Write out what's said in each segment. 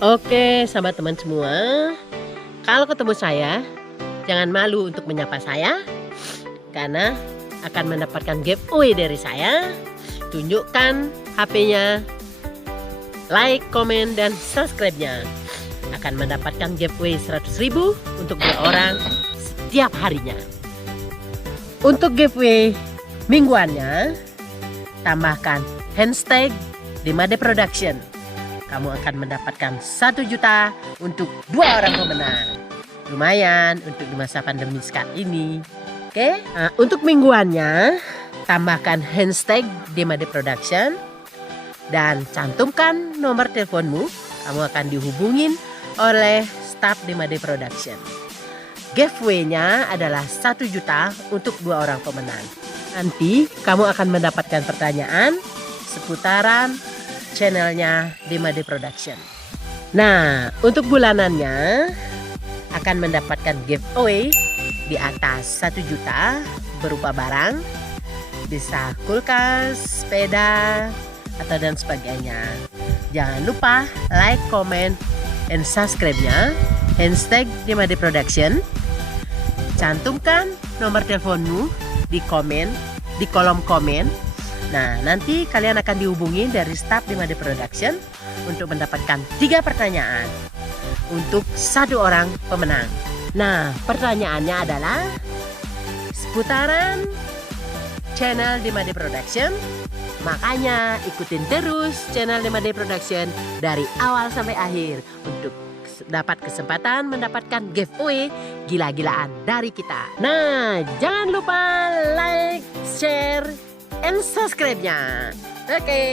Oke, sahabat teman semua. Kalau ketemu saya, jangan malu untuk menyapa saya, karena akan mendapatkan giveaway dari saya. Tunjukkan HP-nya, like, komen, dan subscribe-nya. Akan mendapatkan giveaway 100.000 untuk 2 orang setiap harinya. Untuk giveaway mingguannya, tambahkan hashtag Demade Production. Kamu akan mendapatkan 1 juta untuk 2 orang pemenang. Lumayan untuk di masa pandemi saat ini. Oke, untuk mingguannya tambahkan hashtag Demade Production dan cantumkan nomor teleponmu. Kamu akan dihubungin oleh staf Demade Production. Giveaway-nya adalah 1 juta untuk 2 orang pemenang. Nanti kamu akan mendapatkan pertanyaan seputaran channelnya Demade Production. Nah, untuk bulanannya akan mendapatkan giveaway di atas 1 juta berupa barang, bisa kulkas, sepeda, atau dan sebagainya. Jangan lupa like, comment, and subscribe-nya hashtag Demade Production. Cantumkan nomor teleponmu di kolom komen. Nah, nanti kalian akan dihubungi dari staf Demade Production untuk mendapatkan 3 pertanyaan untuk 1 orang pemenang. Nah, pertanyaannya adalah seputaran channel Demade Production. Makanya ikutin terus channel Demade Production dari awal sampai akhir untuk dapat kesempatan mendapatkan giveaway gila-gilaan dari kita. Nah, jangan lupa like, share, and subscribe-nya. Oke.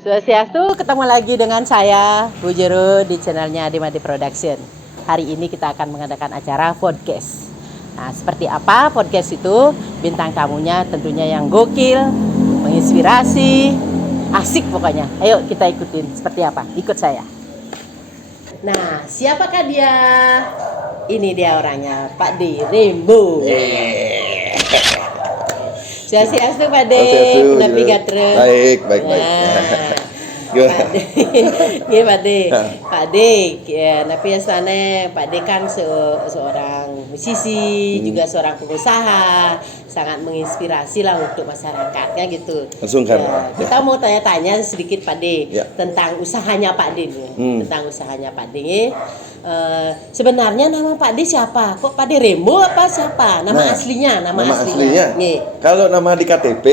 Swastiastu, ketemu lagi dengan saya Bu Jero di channelnya Demade Production. Hari ini kita akan mengadakan acara podcast. Nah, seperti apa podcast itu? Bintang tamunya tentunya yang gokil, menginspirasi, asik pokoknya. Ayo kita ikutin seperti apa? Ikut saya. Nah, siapakah dia? Ini dia orangnya, Pak D. Rembo. Swastiastu Pak D. Nabi Gatre. Baik. Pak D, ya, tapi sana Pak D kan seorang musisi, juga seorang pengusaha, sangat menginspirasi lah untuk masyarakatnya gitu. Langsung kan? Ya, kita mau tanya-tanya sedikit Pak D tentang usahanya Pak D nih. Tentang usahanya Pak D. Sebenarnya nama Pak D siapa? Kok Pak D Rembo apa siapa? Nama aslinya, nama aslinya. Kalau nama di KTP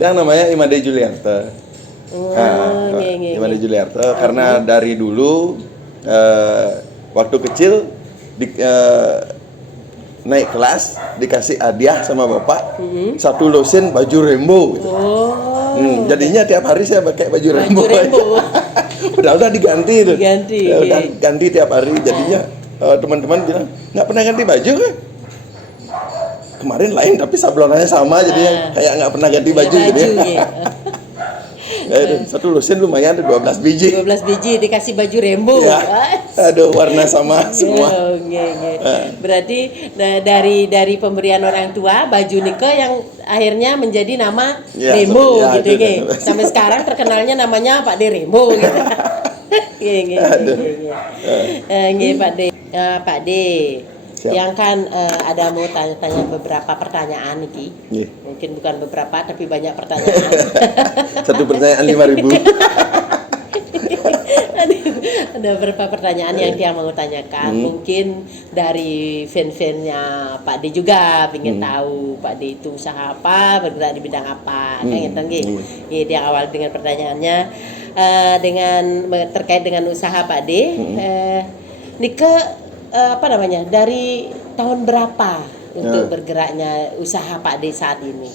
yang namanya Imade Juliarto. Imade Juliarto karena dari dulu waktu kecil naik kelas dikasih hadiah sama bapak 1 losin baju Rembo gitu. Jadinya tiap hari saya pakai baju Rembo. Udah diganti tuh. Udah ganti tiap hari. Jadinya teman-teman bilang nggak pernah ganti baju kan? Kemarin lain tapi sablonannya sama, jadinya kayak nggak pernah ganti baju gitu ya. 1 lusin lumayan ada 12 biji. 12 biji dikasih baju Rembo. Ya. Aduh, warna sama semua. Berarti dari pemberian orang tua baju Nike yang akhirnya menjadi nama Rembo gitu ya. Sampai sekarang terkenalnya namanya Pak D Rembo gitu. Pak D. Pak D. Siap. Yang kan ada mau tanya-tanya beberapa pertanyaan nih. Mungkin bukan beberapa tapi banyak pertanyaan. 1 pertanyaan 5.000. Ada beberapa pertanyaan yang dia mau tanyakan. Mungkin dari fan-fannya Pak D juga ingin tahu Pak D itu usaha apa, bergerak di bidang apa. Dia awal dengan pertanyaannya terkait dengan usaha Pak D. Nike apa namanya, dari tahun berapa untuk bergeraknya usaha Pak D saat ini?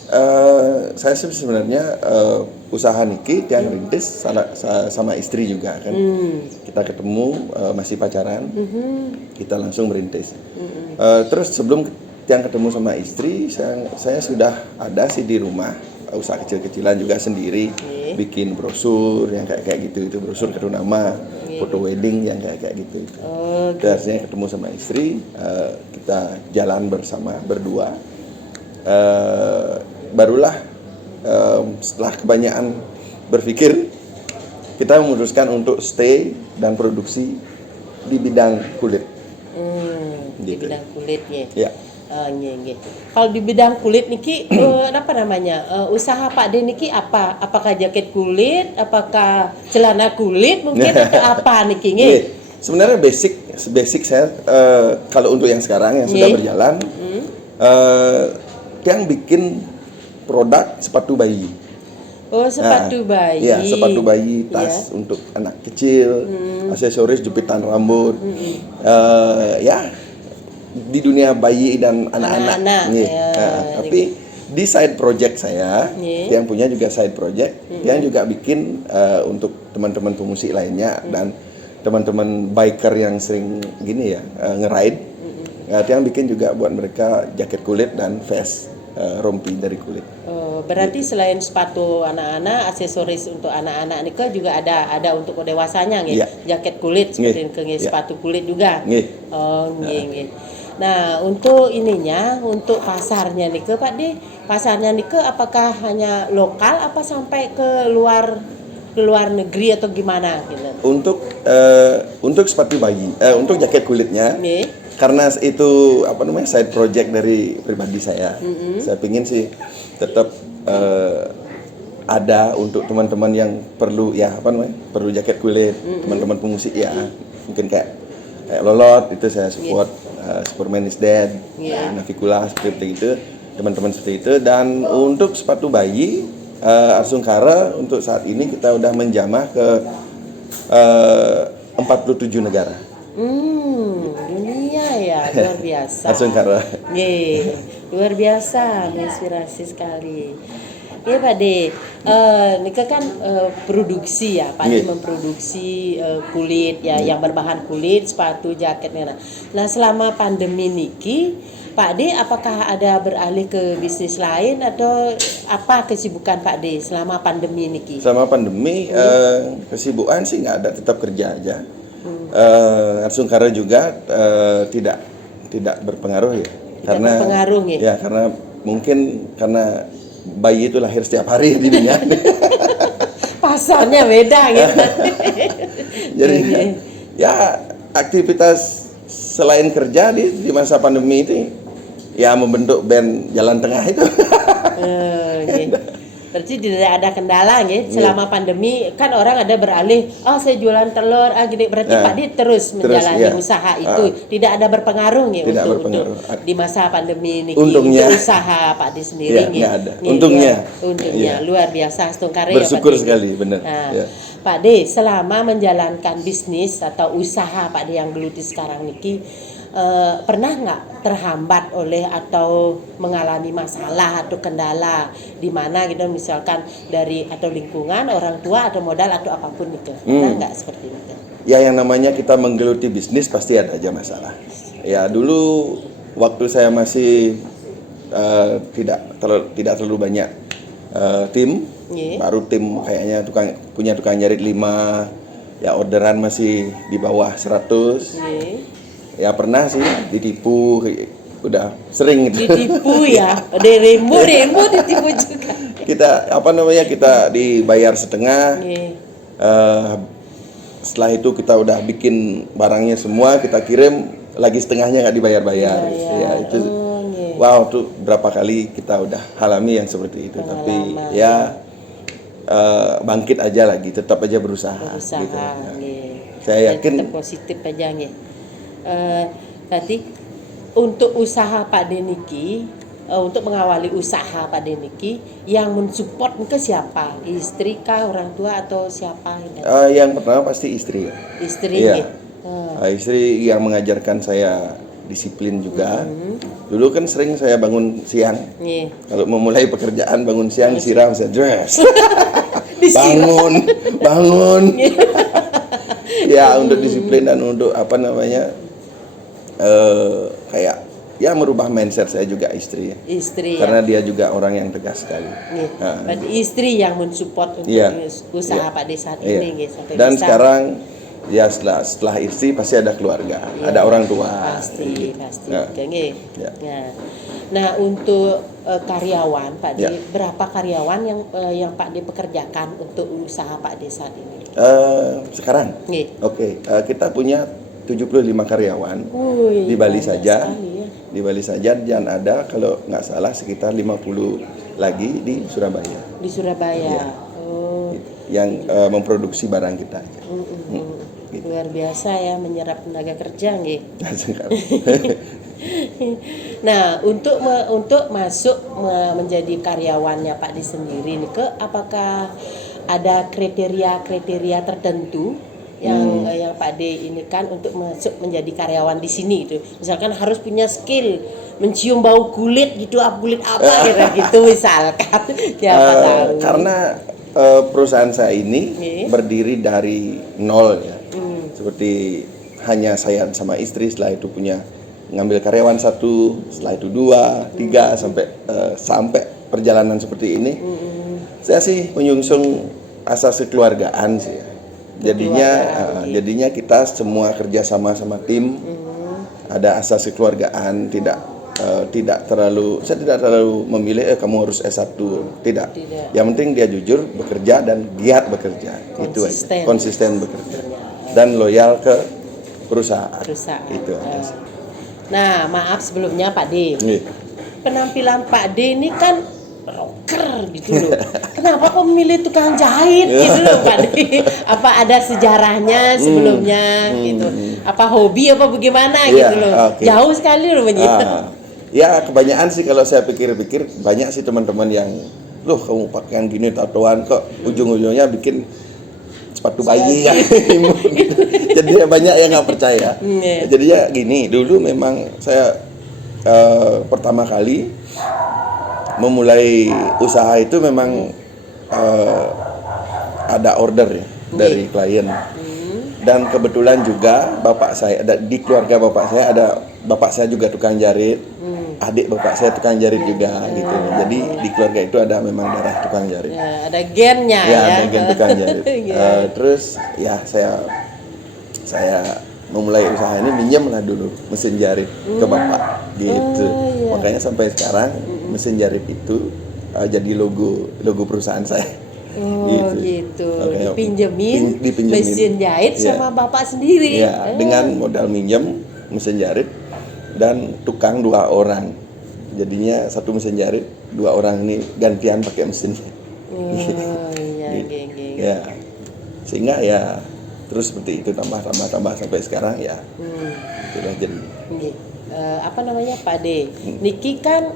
Saya sebenarnya usaha Niki yang rintis sama istri juga kan. Kita ketemu masih pacaran, kita langsung merintis. Terus sebelum yang ketemu sama istri, saya sudah ada sih di rumah usaha kecil-kecilan juga sendiri. bikin brosur yang kayak gitu, itu brosur kartu nama, foto wedding yang kayak gitu. Akhirnya ketemu sama istri, kita jalan bersama berdua. Barulah setelah kebanyakan berpikir, kita memutuskan untuk stay dan produksi di bidang kulit. Di Gitu. bidang kulit ya. Ya. Nggih. Kalau di bidang kulit niki apa namanya? Usaha Pak De niki apa? Apakah jaket kulit, apakah celana kulit mungkin atau apa niki nggih? Sebenarnya basic saya kalau untuk yang sekarang yang sudah berjalan, yang bikin produk sepatu bayi. Oh, sepatu bayi. Iya, sepatu bayi, tas untuk anak kecil, aksesoris jepitan rambut. Ya, di dunia bayi dan anak-anak. Tapi di side project saya, yang punya juga side project, yang juga bikin untuk teman-teman pemusik lainnya dan teman-teman biker yang sering gini ya, nge-ride. Yang bikin juga buat mereka jaket kulit dan vest rompi dari kulit. Berarti selain sepatu anak-anak, aksesoris untuk anak-anak ini juga ada untuk dewasanya nggih. Jaket kulit seperti nggih, sepatu kulit juga. Nggih. Nah, untuk ininya, untuk pasarnya nih Pak De, pasarnya nih apakah hanya lokal apa sampai ke luar negeri atau gimana gitu? Untuk sepatu bayi, untuk jaket kulitnya. Karena itu side project dari pribadi saya. Saya pingin sih tetap ada untuk teman-teman yang perlu perlu jaket kulit, teman-teman pemusik ya. Mungkin kayak Lolot itu saya support, Superman is Dead, Navikula seperti itu, teman-teman seperti itu. Dan untuk sepatu bayi, Arsungkara untuk saat ini kita udah menjamah ke 47 negara. Dunia ya, luar biasa. Arsungkara. Luar biasa, menginspirasi sekali. Ya Pak De, Nika kan produksi ya, Pak De memproduksi kulit ya, yang berbahan kulit, sepatu, jaket. Nah selama pandemi niki, Pak De apakah ada beralih ke bisnis lain atau apa kesibukan Pak De selama pandemi niki? Selama pandemi kesibukan sih nggak ada, tetap kerja aja. Arsungkara juga tidak berpengaruh ya, karena mungkin karena bayi itu lahir setiap hari di dunia. Pasarnya beda gitu. Jadi ya aktivitas selain kerja di masa pandemi itu ya membentuk band Jalan Tengah itu. Berarti tidak ada kendala ya selama pandemi, kan orang ada beralih, saya jualan telur gini, berarti Pak Di terus menjalani usaha itu, tidak ada berpengaruh ya untuk di masa pandemi ini. Untungnya untuk usaha Pak Di sendiri ada. Untungnya luar biasa, bersyukur sekali, benar. Pak De selama menjalankan bisnis atau usaha Pak De yang geluti sekarang niki, pernah nggak terhambat oleh atau mengalami masalah atau kendala di mana gitu, misalkan dari atau lingkungan, orang tua atau modal atau apapun itu, pernah nggak seperti itu? Ya, yang namanya kita menggeluti bisnis pasti ada aja masalah. Ya dulu waktu saya masih tidak terlalu banyak tim, baru tim kayaknya punya tukang jahit 5, ya orderan masih di bawah 100. Ya pernah sih ditipu, udah sering itu. Ditipu ya, rembo ditipu juga. Kita dibayar setengah. Setelah itu kita udah bikin barangnya semua, kita kirim lagi setengahnya nggak dibayar-bayar. Ya itu, wow, tuh berapa kali kita udah alami yang seperti itu. Tapi ya bangkit aja lagi, tetap aja berusaha. Gitu. Saya yakin tetap positif aja nih. Tadi untuk usaha Pak De niki, untuk mengawali usaha Pak De niki, yang mensupport ke siapa? Istri kah, orang tua atau siapa? Yang pertama pasti istri. Istri. Iya. Istri yang mengajarkan saya disiplin juga. Dulu kan sering saya bangun siang. Kalau memulai pekerjaan bangun siang disiram, saya dress. bangun. Ya untuk disiplin dan untuk kayak ya merubah mindset saya juga istri ya. Istri Karena ya. dia juga orang yang tegas sekali. Berarti istri yang mensupport untuk usaha Pak De saat ini sampai Dan bisa. sekarang ya setelah istri pasti ada keluarga, ada orang tua. Pasti. Oke, Ya. Nah, untuk karyawan Pak De, Ya. berapa karyawan yang Pak De pekerjakan untuk usaha Pak De saat ini? Sekarang, Oke. kita punya 75 karyawan di Bali saja. Sekali, ya. Di Bali saja, dan ada kalau nggak salah sekitar 50 lagi di Surabaya. Di Surabaya. Ya. Oh. Yang memproduksi barang kita. Gitu. Luar biasa ya, menyerap tenaga kerja nggih. Nah, untuk masuk menjadi karyawannya Pak Di sendiri nih, apakah ada kriteria tertentu yang Pak D ini kan untuk masuk menjadi karyawan di sini itu? Misalkan harus punya skill mencium bau kulit gitu, kulit apa gitu misalkan. Ya, tahu. Karena perusahaan saya ini berdiri dari nol ya. Seperti hanya saya sama istri, setelah itu punya ngambil karyawan 1, setelah itu 2, 3 sampai perjalanan seperti ini. Saya sih menyungsung asas kekeluargaan sih ya. Jadinya kita semua kerja sama tim. Ada asas kekeluargaan, saya tidak terlalu memilih kamu harus S1, tidak. Yang penting dia jujur bekerja dan giat bekerja. Itu aja. Konsisten bekerja dan loyal ke perusahaan. Itu aja. Nah, maaf sebelumnya Pak D. Penampilan Pak D ini kan rocker gitu loh. Kenapa kok memilih tukang jahit gitu loh Pak D? Apa ada sejarahnya sebelumnya gitu? Apa hobi apa bagaimana gitu loh? Jauh sekali loh begitu. Ya kebanyakan sih kalau saya pikir-pikir, banyak sih teman-teman yang, loh kamu pakai yang gini tatoan kok ujung-ujungnya bikin sepatu bayi ya. Jadi banyak yang nggak percaya. Jadinya gini, dulu memang saya pertama kali memulai usaha itu memang ada order ya dari klien. Dan kebetulan juga di keluarga bapak saya juga tukang jahit. Adik bapak saya tukang jahit juga gitu. Jadi di keluarga itu ada memang darah tukang jahit. Ya, ada gennya ya. Ada gen tukang jahit. Terus ya saya memulai usaha ini minjemlah dulu mesin jahit ke bapak gitu. Makanya sampai sekarang mesin jahit itu jadi logo perusahaan saya. Gitu. Dipinjemin mesin jahit sama bapak sendiri. Ya, dengan modal minjem mesin jahit dan tukang 2 orang. Jadinya satu mesin jahit, 2 orang ini gantian pakai mesin. Ya. Sehingga ya terus seperti itu tambah sampai sekarang ya. Itulah jadi. Apa namanya Pak D? Niki kan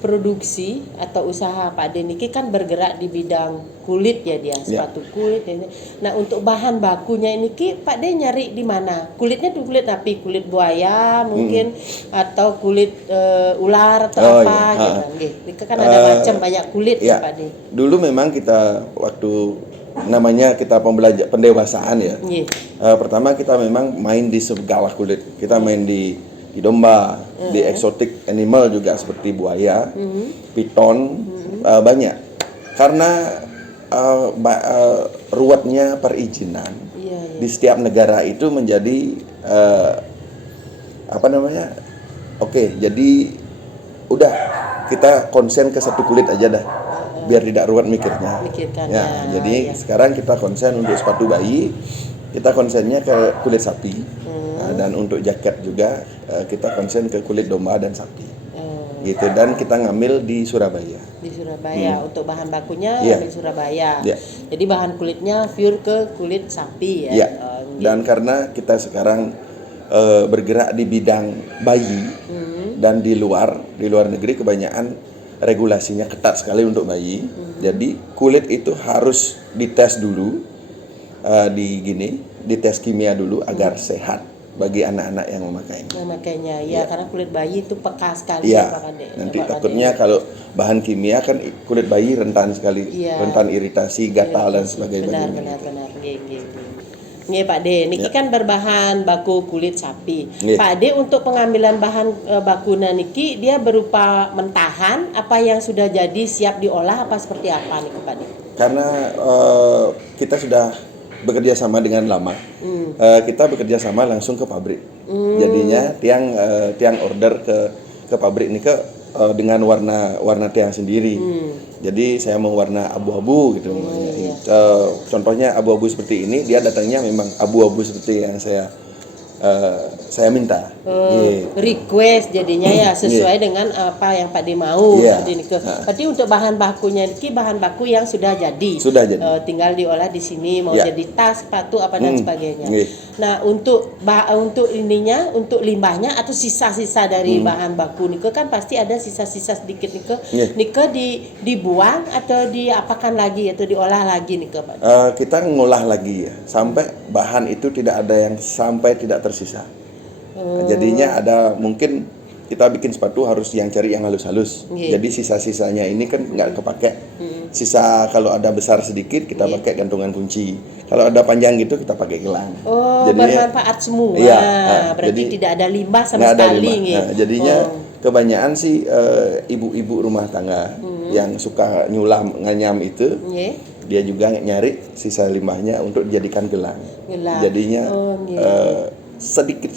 produksi atau usaha Pak D Niki kan bergerak di bidang kulit ya dia, sepatu kulit ini. Nah, untuk bahan bakunya ini Pak D nyari di mana? Kulitnya tuh kulit api, kulit buaya mungkin atau kulit ular atau gitu. Kan ada macam banyak kulit ya Pak D. Dulu memang kita waktu namanya kita pendewasaan ya. Pertama kita memang main di segala kulit. Kita main di domba, di exotic animal juga seperti buaya, piton, banyak. Karena ruwetnya perizinan di setiap negara itu menjadi jadi udah kita konsen ke satu kulit aja dah, biar tidak ruwet mikirnya. Jadi sekarang kita konsen untuk sepatu bayi, kita konsennya ke kulit sapi. Dan untuk jaket juga kita konsen ke kulit domba dan sapi. Gitu, dan kita ngambil di Surabaya. Untuk bahan bakunya di Surabaya. Jadi bahan kulitnya pure ke kulit sapi ya. Dan karena kita sekarang bergerak di bidang bayi dan di luar negeri kebanyakan regulasinya ketat sekali untuk bayi. Jadi kulit itu harus dites dulu, dites kimia dulu agar sehat bagi anak-anak yang memakainya. Karena kulit bayi itu peka sekali nanti takutnya kalau bahan kimia kan kulit bayi rentan sekali, rentan iritasi, gatal dan sebagainya. Benar. Nggih Pak De, niki Ya. kan berbahan baku kulit sapi. Nggih. Pak De untuk pengambilan bahan bakuna niki dia berupa mentahan apa yang sudah jadi siap diolah apa seperti apa niki Pak De? Karena kita sudah bekerja sama dengan lama, kita bekerja sama langsung ke pabrik. Jadinya tiang order ke pabrik ini dengan warna tiang sendiri. Jadi saya mau warna abu-abu gitu. Contohnya abu-abu seperti ini, dia datangnya memang abu-abu seperti yang saya minta. Request jadinya ya sesuai dengan apa yang Pak De mau. Iya. Berarti untuk bahan bakunya ini bahan baku yang sudah jadi. Sudah jadi. Tinggal diolah di sini mau Ya. jadi tas, sepatu apa dan sebagainya. Iya. Nah, untuk ininya, untuk limbahnya atau sisa-sisa dari bahan baku nike kan pasti ada sisa-sisa sedikit nike. Iya. Nike dibuang atau diapakan lagi atau diolah lagi nike Pak? Kita ngolah lagi ya, sampai bahan itu tidak ada yang sampai tidak tersisa. Jadinya ada mungkin kita bikin sepatu harus yang cari yang halus-halus. Jadi sisa-sisanya ini kan nggak kepake. Sisa kalau ada besar sedikit kita pakai gantungan kunci. Kalau ada panjang gitu kita pakai gelang. Jadinya, bermanfaat semua. Iya, Berarti jadi tidak ada limbah sama nggak ada sekali. limbah. Nggih. Jadinya kebanyakan sih ibu-ibu rumah tangga yang suka nganyam itu. Nggih. Dia juga nyari sisa limbahnya untuk dijadikan gelang. Jadinya sedikit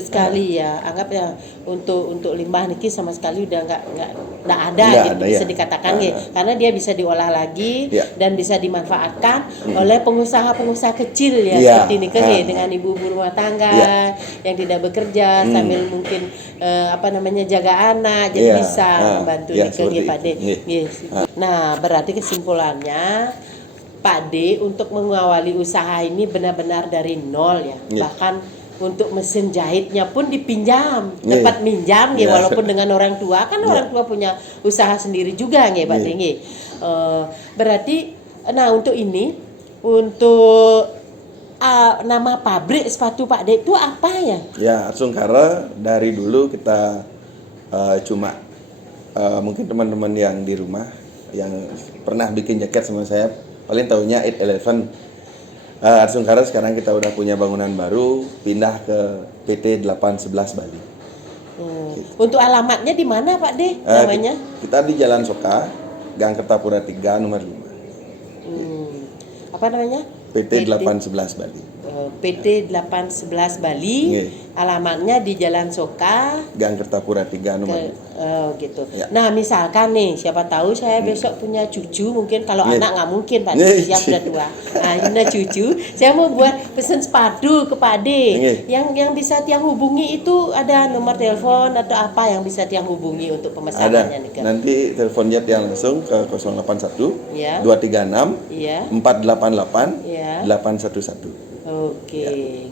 sekali ya, anggap ya untuk limbah niki sama sekali udah nggak ada Nggak gitu ada, bisa ya. dikatakan gitu. Karena dia bisa diolah lagi Ya. dan bisa dimanfaatkan oleh pengusaha-pengusaha kecil ya, Ya. seperti ini dengan ibu-ibu rumah tangga yang tidak bekerja sambil mungkin jaga anak jadi bisa membantu niki Pak De. Nah, berarti kesimpulannya Pak De untuk mengawali usaha ini benar-benar dari nol ya. Bahkan untuk mesin jahitnya pun dipinjam, tempat minjam ya, walaupun dengan orang tua kan orang tua punya usaha sendiri juga nggih Pak De nggih. Berarti nah untuk ini untuk nama pabrik sepatu Pak De itu apa ya? Ya, Arsungkara dari dulu kita cuma mungkin teman-teman yang di rumah yang pernah bikin jaket sama saya paling tahunya 811. Arsungkara sekarang kita udah punya bangunan baru, pindah ke PT 811 Bali. Untuk alamatnya di mana Pak De namanya? Kita di Jalan Soka, Gang Kertapura 3 nomor 5. Apa namanya? PT 811 Bali. PT 811 Bali. Alamatnya di Jalan Soka, Gang Kertapura 3 nomor 5. Gitu. Ya. Nah, misalkan nih, siapa tahu saya besok punya cucu, mungkin kalau anak nggak mungkin Pak De, dia sudah tua. Nah, ini cucu, saya mau buat pesan sepatu ke Pak De. Yang bisa tiang hubungi itu ada nomor telepon atau apa yang bisa tiang hubungi untuk pemesanannya nih? Nanti teleponnya tiang langsung ke 081 Ya. 236 Iya. 488 Ya. 811. Oke,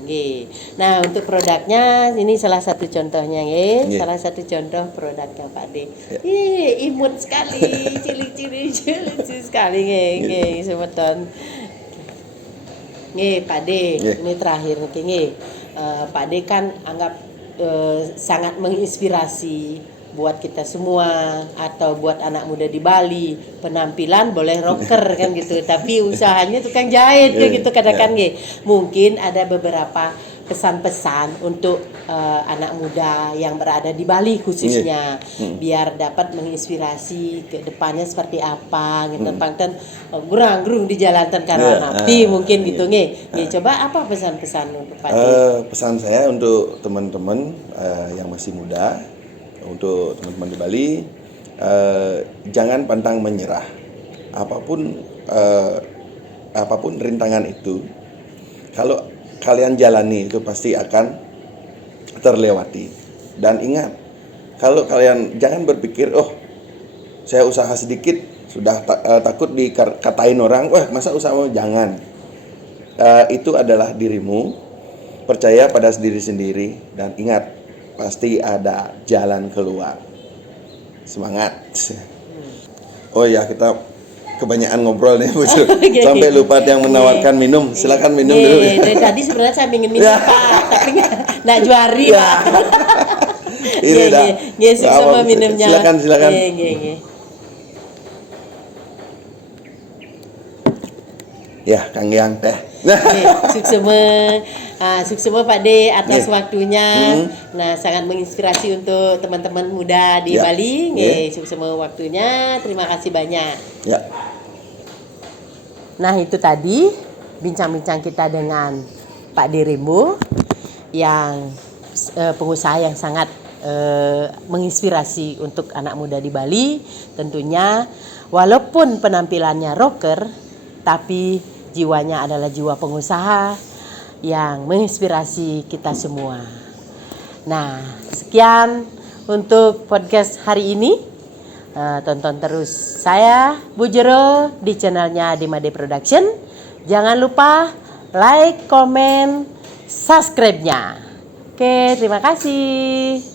nggih. Nah, untuk produknya ini salah satu contohnya nggih. Nggih. Salah satu contoh produknya Pak De. Ya. Imut sekali, cilik-cilik lucu sekali nggih, semeton. Nggih, Pak De. Nggih. Ini terakhir nggih. Pak De kan anggap sangat menginspirasi buat kita semua atau buat anak muda di Bali. Penampilan boleh rocker kan gitu, tapi usahanya tukang jahit kan gitu katakan nggih. Mungkin ada beberapa pesan-pesan untuk anak muda yang berada di Bali khususnya biar dapat menginspirasi ke depannya seperti apa gitu. Panten gurang-gurung di jalan karena napi mungkin gitu nggih. Coba apa pesan-pesan untuk Pak De? Pesan saya untuk teman-teman yang masih muda, untuk teman-teman di Bali, jangan pantang menyerah. Apapun rintangan itu, kalau kalian jalani itu pasti akan terlewati. Dan ingat, kalau kalian jangan berpikir, saya usaha sedikit sudah takut dikatain orang, masa usaha mau, jangan. Itu adalah dirimu, percaya pada diri sendiri dan ingat, pasti ada jalan keluar. Semangat. Oh ya, kita kebanyakan ngobrol nih, Bu. Sampai lupa yang menawarkan minum. Silakan minum dulu. Dari tadi sebenarnya saya ingin minum Pak, tapi nggak juari Pak. Ini dah. Sama minumnya. Silakan. Ya, Kang Yang teh. Suksema Pak D atas waktunya. Nah, sangat menginspirasi untuk teman-teman muda di Bali. Suksema waktunya. Terima kasih banyak. Ya. Nah, itu tadi bincang-bincang kita dengan Pak D Rembo yang pengusaha yang sangat menginspirasi untuk anak muda di Bali. Tentunya walaupun penampilannya rocker, tapi jiwanya adalah jiwa pengusaha yang menginspirasi kita semua. Nah, sekian untuk podcast hari ini. Tonton terus saya Bu Jero di channelnya Dimade Production. Jangan lupa like, komen, subscribe-nya. Oke, terima kasih.